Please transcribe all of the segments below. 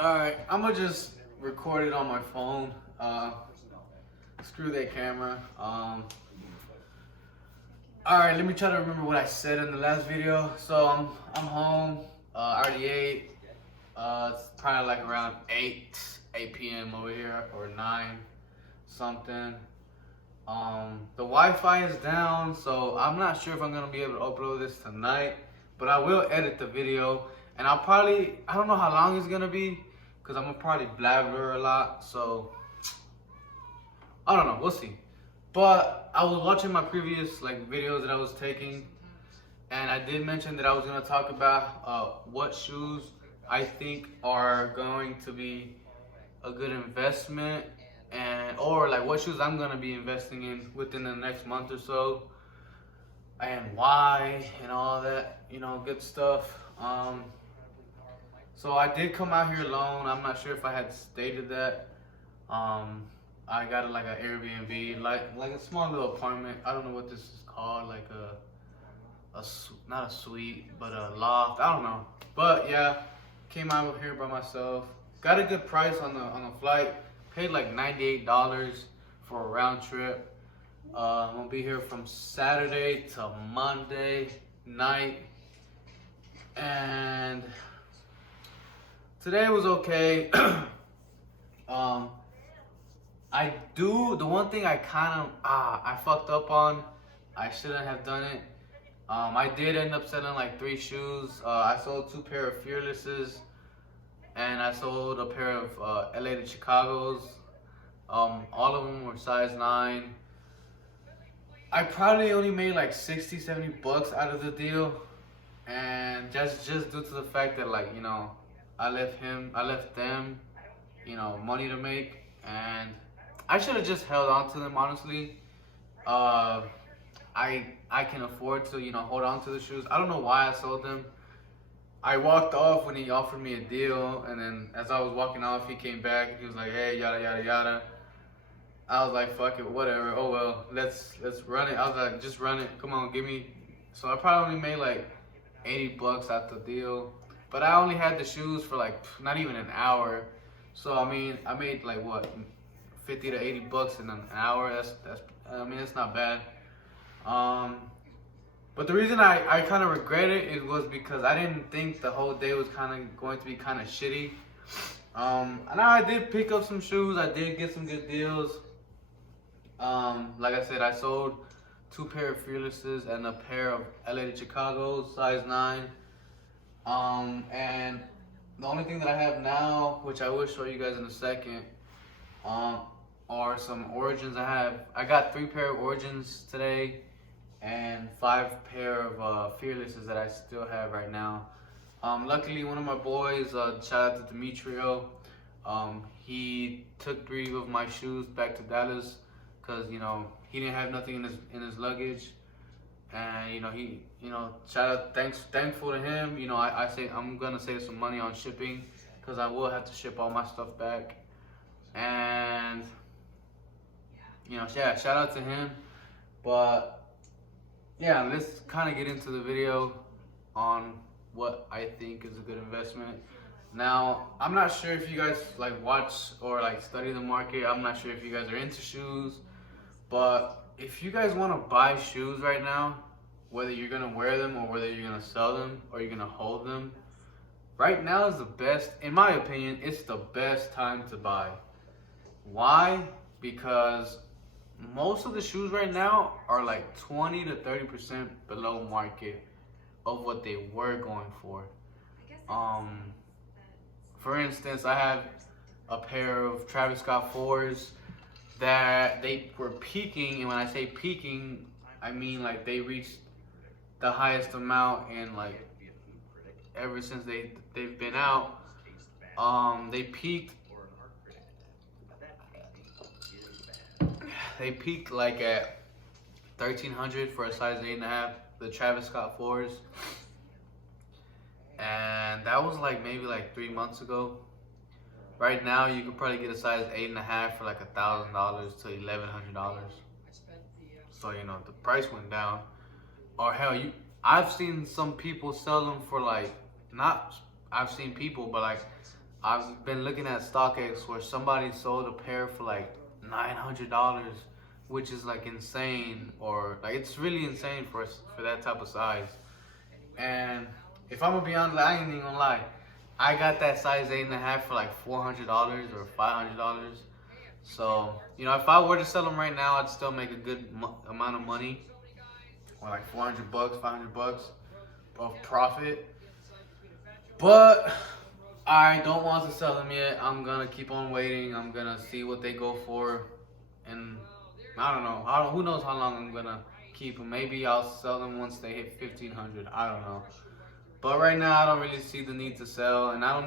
Alright, I'm gonna just record it on my phone. Screw that camera. Alright, let me try to remember what I said in the last video. So I'm home. I already ate. It's probably like around 8 p.m. over here, or 9 something. The Wi-Fi is down, so I'm not sure if I'm gonna be able to upload this tonight, but I will edit the video, and I don't know how long it's gonna be, because I'm gonna probably blabber a lot, so I don't know, we'll see. But I was watching my previous videos that I was taking, and I did mention that I was gonna talk about what shoes I think are going to be a good investment, or what shoes I'm gonna be investing in within the next month or so, and why, and all that, good stuff. So I did come out here alone. I'm not sure if I had stated that. I got an Airbnb, like a small little apartment. I don't know what this is called, not a suite, but a loft. I don't know. But yeah, came out here by myself. Got a good price on the flight. Paid like $98 for a round trip. I'm gonna be here from Saturday to Monday night, and today was okay. The one thing I fucked up on. I shouldn't have done it. I did end up selling like 3 shoes. I sold 2 pair of Fearlesses, and I sold a pair of LA to Chicago's. All of them were size 9. I probably only made like 60-70 bucks out of the deal, and just due to the fact that I left them money to make, and I should have just held on to them, honestly. I can afford to hold on to the shoes. I don't know why I sold them. I walked off when he offered me a deal, and then as I was walking off, he came back. He was like, "Hey, yada yada yada." I was like, "Fuck it, whatever. Oh well, let's run it." I was like, "Just run it. Come on, give me." So I probably only made like 80 bucks out the deal, but I only had the shoes for like not even an hour. So I mean, I made like what, 50 to 80 bucks in an hour. It's not bad. But the reason I kind of regret it was because I didn't think the whole day was going to be kind of shitty. And I did pick up some shoes. I did get some good deals. Like I said, I sold 2 pair of Fearlesses and a pair of LA to Chicago, size 9. And the only thing that I have now, which I will show you guys in a second, are some Origins. I got 3 pair of Origins today, and 5 pair of Fearlesses that I still have right now. Luckily, one of my boys, shout out to Demetrio, he took 3 of my shoes back to Dallas, because he didn't have nothing in his luggage, and he shout out, thankful to him. I'm gonna save some money on shipping, because I will have to ship all my stuff back, and yeah, shout out to him. But yeah, let's kind of get into the video on what I think is a good investment. Now, I'm not sure if you guys watch or study the market. I'm not sure if you guys are into shoes, but if you guys want to buy shoes right now, whether you're gonna wear them or whether you're gonna sell them or you're gonna hold them, right now is the best, in my opinion, it's the best time to buy. Why? Because most of the shoes right now are like 20 to 30% below market of what they were going for. For instance, I have a pair of Travis Scott 4s that they were peaking, and when I say peaking, I mean they reached the highest amount in ever since they've been out. They peaked at 1,300 for a size 8.5, the Travis Scott 4s, and that was maybe 3 months ago. Right now, you could probably get a size 8.5 for $1,000 to $1,100. So the price went down. Or hell, I've seen some people sell them for not I've seen people, but I've been looking at StockX where somebody sold a pair for like $900, which is like insane, or like it's really insane for that type of size. And if I'm gonna be honest, I ain't even gonna lie, I got that size 8.5 for like $400 or $500. So if I were to sell them right now, I'd still make a good amount of money, or like $400, $500 of profit. But I don't want to sell them yet. I'm gonna keep on waiting. I'm gonna see what they go for, and I don't know. Who knows how long I'm gonna keep them? Maybe I'll sell them once they hit 1,500. I don't know. But right now, I don't really see the need to sell, and I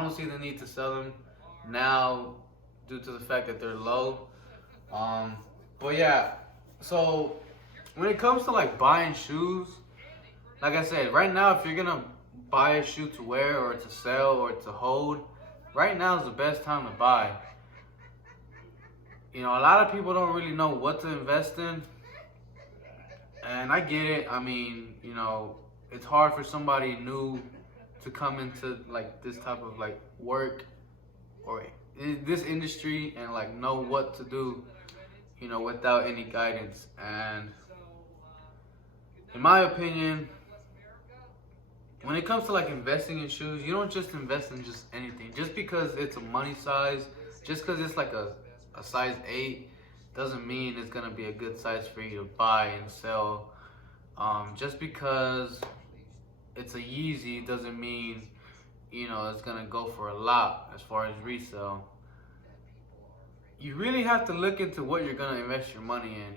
don't see the need to sell them now due to the fact that they're low. But yeah. So when it comes to like buying shoes, like I said, right now, if you're gonna buy a shoe to wear or to sell or to hold, right now is the best time to buy. A lot of people don't really know what to invest in, and I get it. I mean, it's hard for somebody new to come into like this type of like work or in this industry and like know what to do, without any guidance. And in my opinion, when it comes to like investing in shoes, you don't just invest in just anything. Just because it's a money size, just because it's like a size 8, doesn't mean it's gonna be a good size for you to buy and sell. Just because it's a Yeezy doesn't mean it's gonna go for a lot as far as resale. You really have to look into what you're gonna invest your money in.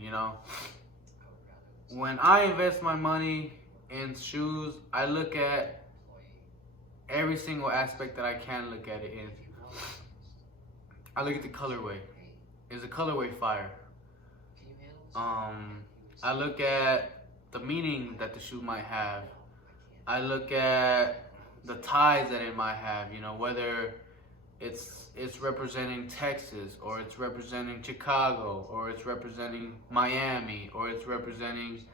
When I invest my money in shoes, I look at every single aspect that I can look at it in. I look at the colorway. Is the colorway fire? I look at the meaning that the shoe might have. I look at the ties that it might have, whether it's representing Texas, or it's representing Chicago, or it's representing Miami, or it's representing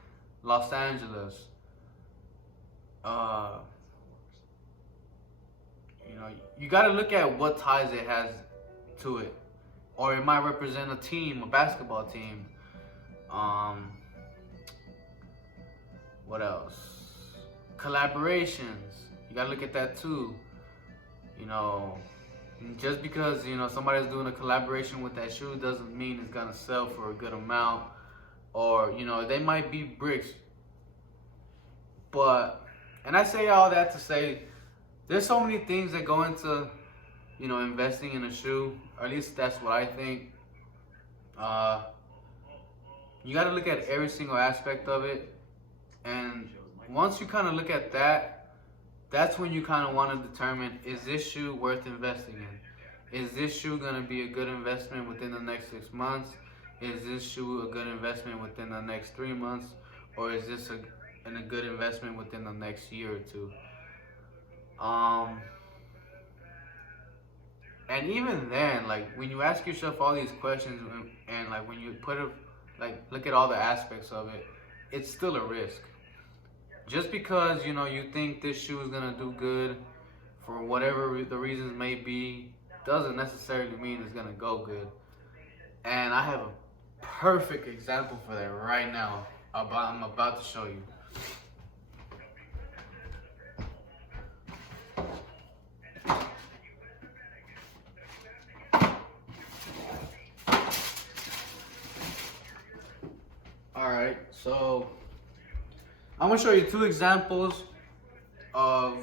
Los Angeles. You got to look at what ties it has to it, or it might represent a team, a basketball team. What else? Collaborations. You got to look at that too. Just because somebody's doing a collaboration with that shoe doesn't mean it's gonna sell for a good amount, or they might be bricks. And I say all that to say, there's so many things that go into, investing in a shoe, or at least that's what I think. You got to look at every single aspect of it, and once you kind of look at that, that's when you kind of want to determine, is this shoe worth investing in? Is this shoe going to be a good investment within the next 6 months? Is this shoe a good investment within the next 3 months? Or is this a good investment within the next year or two? And even then, like when you ask yourself all these questions, and like when you look at all the aspects of it, it's still a risk. Just because you think this shoe is gonna do good for whatever the reasons may be, doesn't necessarily mean it's gonna go good. And I have a perfect example for that right now. I'm about to show you. Alright, so I'm gonna show you 2 examples of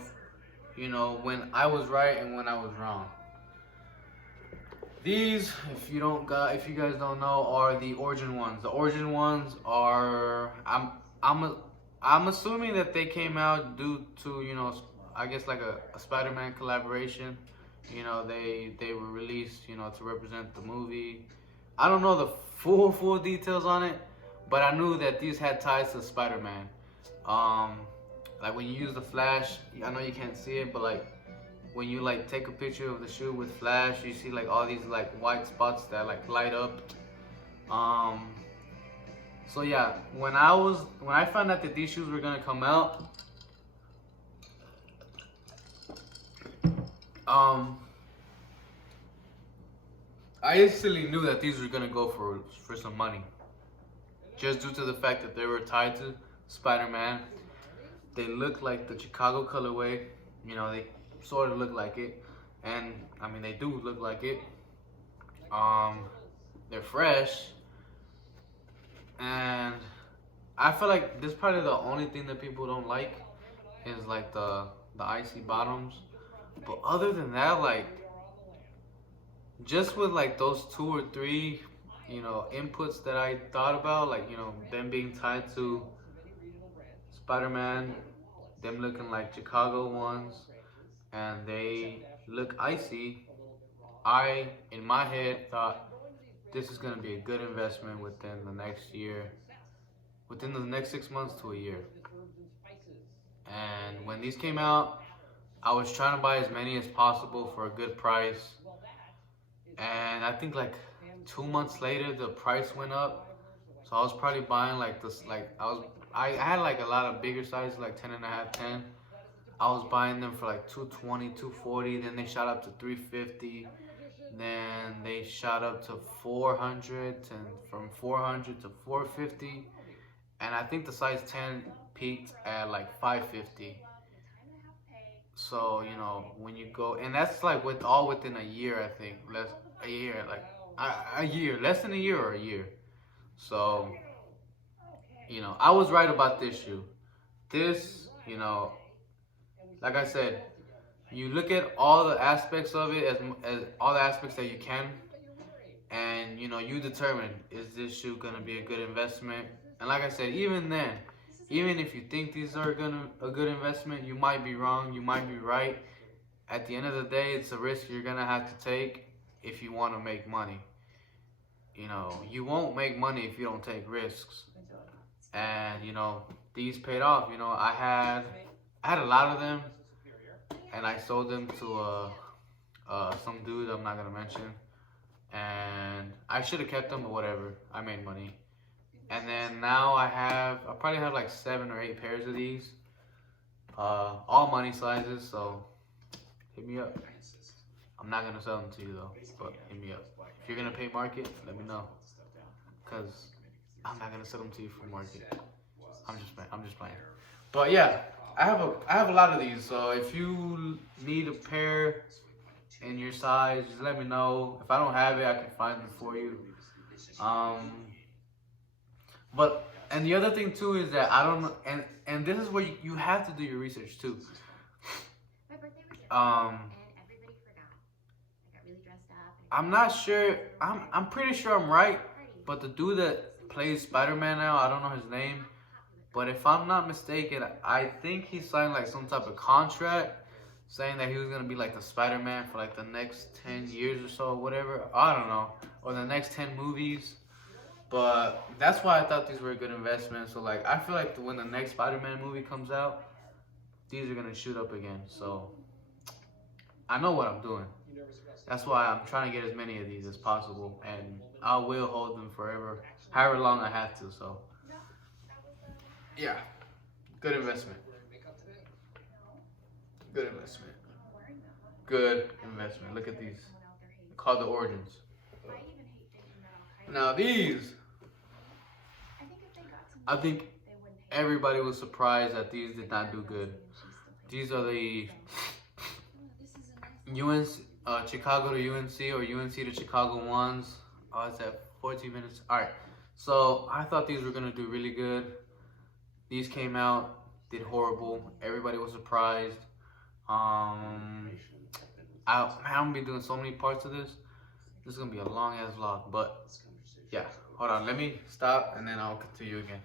when I was right and when I was wrong. These, if you guys don't know, are the Origin ones. The Origin ones are, I'm assuming that they came out due to I guess like a Spider-Man collaboration. They were released to represent the movie. I don't know the full details on it, but I knew that these had ties to Spider-Man. Like when you use the flash, I know you can't see it, but like when you like take a picture of the shoe with flash, you see like all these like white spots that like light up. So yeah, when I found out that these shoes were gonna come out, I instantly knew that these were gonna go for some money, just due to the fact that they were tied to Spider-Man. They look like the Chicago colorway. You know, they sort of look like it, and I mean they do look like it. They're fresh, and I feel like this is probably the only thing that people don't like is like the icy bottoms. But other than that, like just with like those 2 or 3, you know, inputs that I thought about, like you know, them being tied to Spider-Man, them looking like Chicago ones, and they look icy. I, in my head, thought this is gonna be a good investment within the next year, within the next 6 months to a year. And when these came out, I was trying to buy as many as possible for a good price. And I think like 2 months later, the price went up. So I was probably buying like this, like I had like a lot of bigger sizes, like 10 and a half, 10. I was buying them for like 220, 240. Then they shot up to 350. Then they shot up to 400, and from 400 to 450. And I think the size 10 peaked at like 550. So, you know, when you go, and that's like with all within a year, I think, a year, like a year, less than a year or a year. So, you know, I was right about this shoe. This, you know, like I said, you look at all the aspects of it, as all the aspects that you can, and you know, you determine, is this shoe gonna be a good investment? And like I said, even then, even if you think these are a good investment, you might be wrong, you might be right. At the end of the day, it's a risk you're gonna have to take if you want to make money. You know, you won't make money if you don't take risks. And you know, these paid off. You know, I had a lot of them, and I sold them to some dude I'm not gonna mention. And I should have kept them, but whatever. I made money. And then now I probably have like 7 or 8 pairs of these, all money sizes. So hit me up. I'm not gonna sell them to you though, but hit me up. If you're gonna pay market, let me know, cause I'm not gonna sell them to you for market. I'm just playing. But yeah, I have a lot of these. So if you need a pair in your size, just let me know. If I don't have it, I can find them for you. But and the other thing too is that I don't know, and this is where you have to do your research too. I'm not sure. I'm pretty sure I'm right, but the dude that plays Spider-Man now, I don't know his name, but if I'm not mistaken, I think he signed like some type of contract saying that he was gonna be like the Spider-Man for like the next 10 years or so, or whatever. I don't know, or the next 10 movies. But that's why I thought these were a good investment. So like, I feel like when the next Spider-Man movie comes out, these are gonna shoot up again. So I know what I'm doing. That's why I'm trying to get as many of these as possible, and I will hold them forever, however long I have to. So yeah, good investment. Good investment. Good investment. Look at these. They're called the Origins. Now these, I think everybody was surprised that these did not do good. These are the Chicago to UNC or UNC to Chicago ones. Oh, it's at 14 minutes. All right. So I thought these were gonna do really good. These came out, did horrible. Everybody was surprised. I'm gonna be doing so many parts of this. This is gonna be a long ass vlog, but yeah. Hold on, let me stop and then I'll continue again.